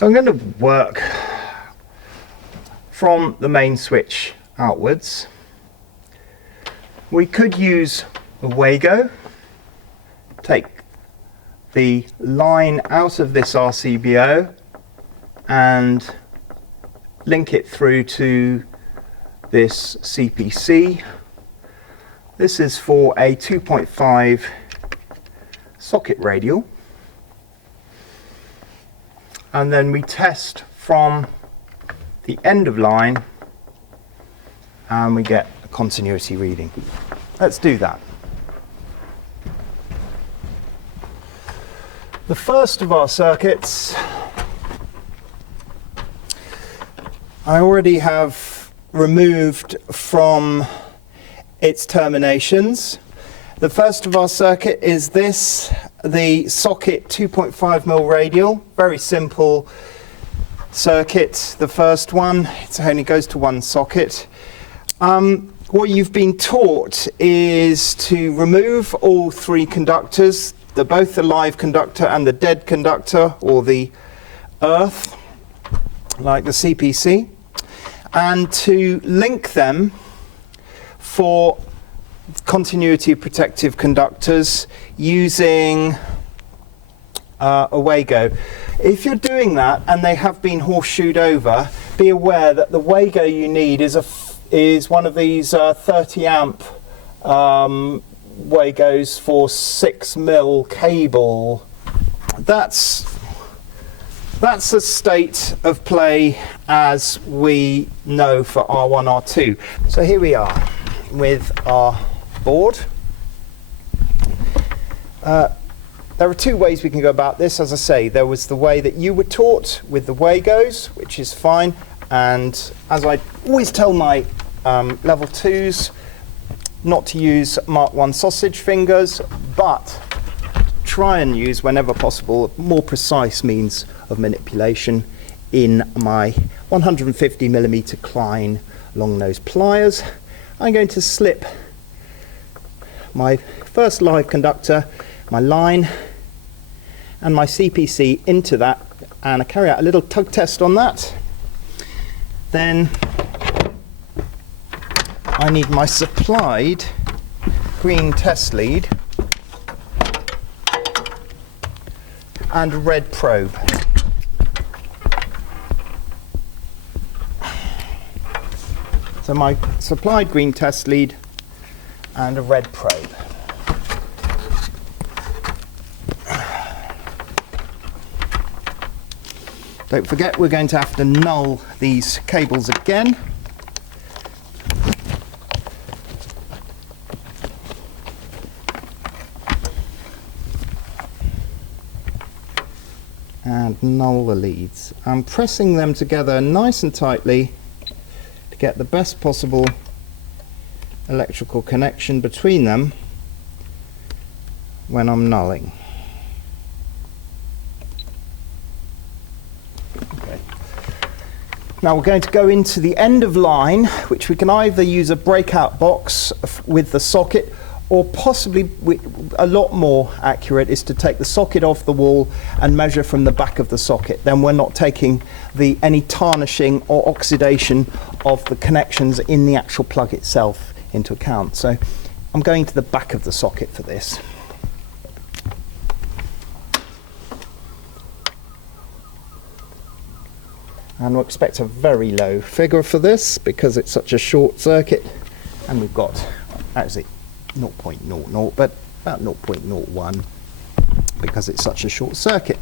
So I'm going to work from the main switch outwards. We could use a Wago, take the line out of this RCBO and link it through to this CPC. This is for a 2.5 socket radial. And then we test from the end of line and we get a continuity reading. Let's do that. The first of our circuits, I already have removed from its terminations. The first of our circuit is this, the socket 2.5mm radial, very simple circuit. The first one, it only goes to one socket. What you've been taught is to remove all three conductors, both the live conductor and the dead conductor, or the earth, like the CPC, and to link them for continuity protective conductors using a Wago. If you're doing that and they have been horseshoed over, be aware that the Wago you need is one of these 30 amp Wagos for 6mm cable. That's a state of play as we know for R1, R2. So here we are with our board. There are two ways we can go about this. As I say, there was the way that you were taught with the Wagos, which is fine, and as I always tell my level 2s, not to use Mark 1 sausage fingers, but try and use, whenever possible, more precise means of manipulation in my 150mm Klein long nose pliers. I'm going to slip my first live conductor, my line, and my CPC into that, and I carry out a little tug test on that. Then I need my supplied green test lead and a red probe. So my supplied green test lead and a red probe. Don't forget, we're going to have to null these cables again. And null the leads. I'm pressing them together nice and tightly to get the best possible electrical connection between them when I'm nulling. Okay. Now we're going to go into the end of line, which we can either use a breakout box with the socket, or possibly a lot more accurate is to take the socket off the wall and measure from the back of the socket. Then we're not taking any tarnishing or oxidation of the connections in the actual plug itself into account. So I'm going to the back of the socket for this. And we'll expect a very low figure for this because it's such a short circuit, and we've got, actually 0.00, but about 0.01 because it's such a short circuit.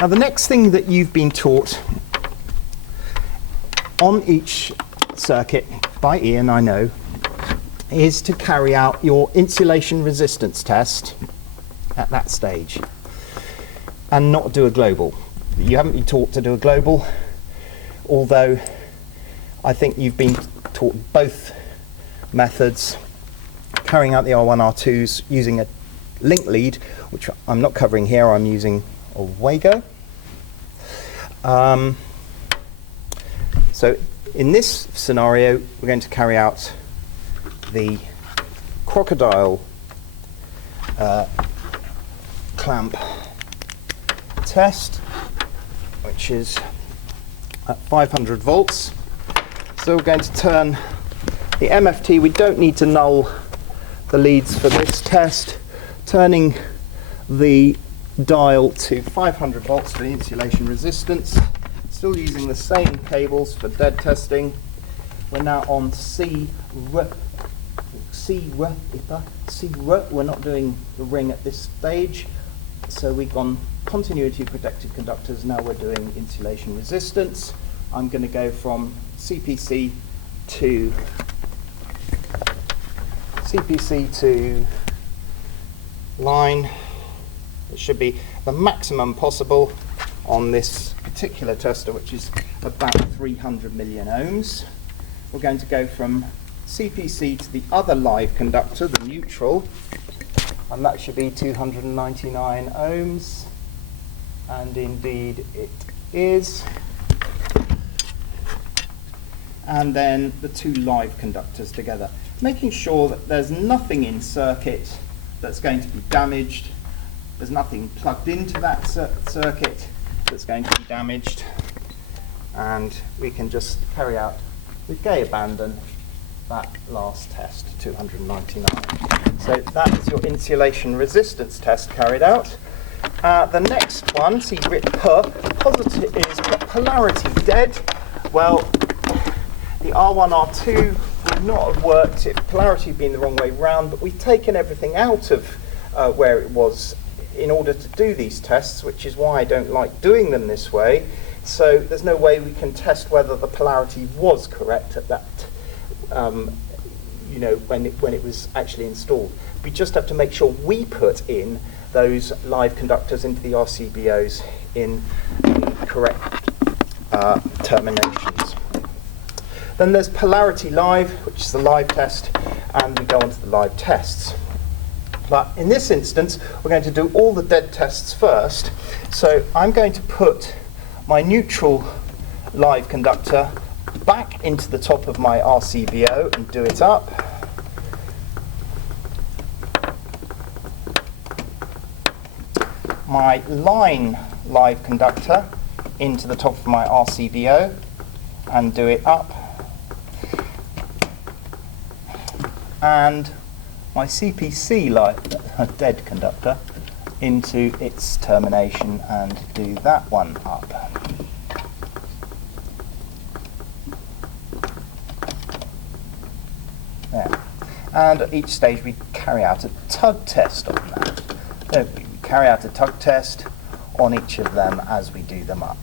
Now the next thing that you've been taught on each circuit by Ian, I know, is to carry out your insulation resistance test at that stage and not do a global. You haven't been taught to do a global, although I think you've been taught both methods, carrying out the R1, R2s using a link lead, which I'm not covering here, I'm using a Wago. So in this scenario, we're going to carry out the crocodile clamp test. which is at 500 volts. So we're going to turn the MFT. We don't need to null the leads for this test. Turning the dial to 500 volts for the insulation resistance. Still using the same cables for dead testing. We're now on C. We're not doing the ring at this stage. So we've gone continuity protected conductors. Now we're doing insulation resistance. I'm going to go from CPC to line. It should be the maximum possible on this particular tester, which is about 300 million ohms. We're going to go from CPC to the other live conductor, the neutral, and that should be 299 ohms, and indeed it is. And then the two live conductors together, making sure that there's nothing in circuit that's going to be damaged. There's nothing plugged into that circuit that's going to be damaged, and we can just carry out with gay abandon that last test, 299. So that is your insulation resistance test carried out. The next one, see written positive, is polarity dead. Well, the R1, R2 would not have worked if polarity had been the wrong way round, but we've taken everything out of where it was in order to do these tests, which is why I don't like doing them this way. So there's no way we can test whether the polarity was correct at that, when it was actually installed. We just have to make sure we put in those live conductors into the RCBOs in the correct terminations. Then there's polarity live, which is the live test, and we go on to the live tests. But in this instance, we're going to do all the dead tests first. So I'm going to put my neutral live conductor back into the top of my RCBO and do it up. My line live conductor into the top of my RCBO and do it up. And my CPC dead conductor into its termination and do that one up. There. And at each stage we carry out a tug test on that. We carry out a tug test on each of them as we do them up.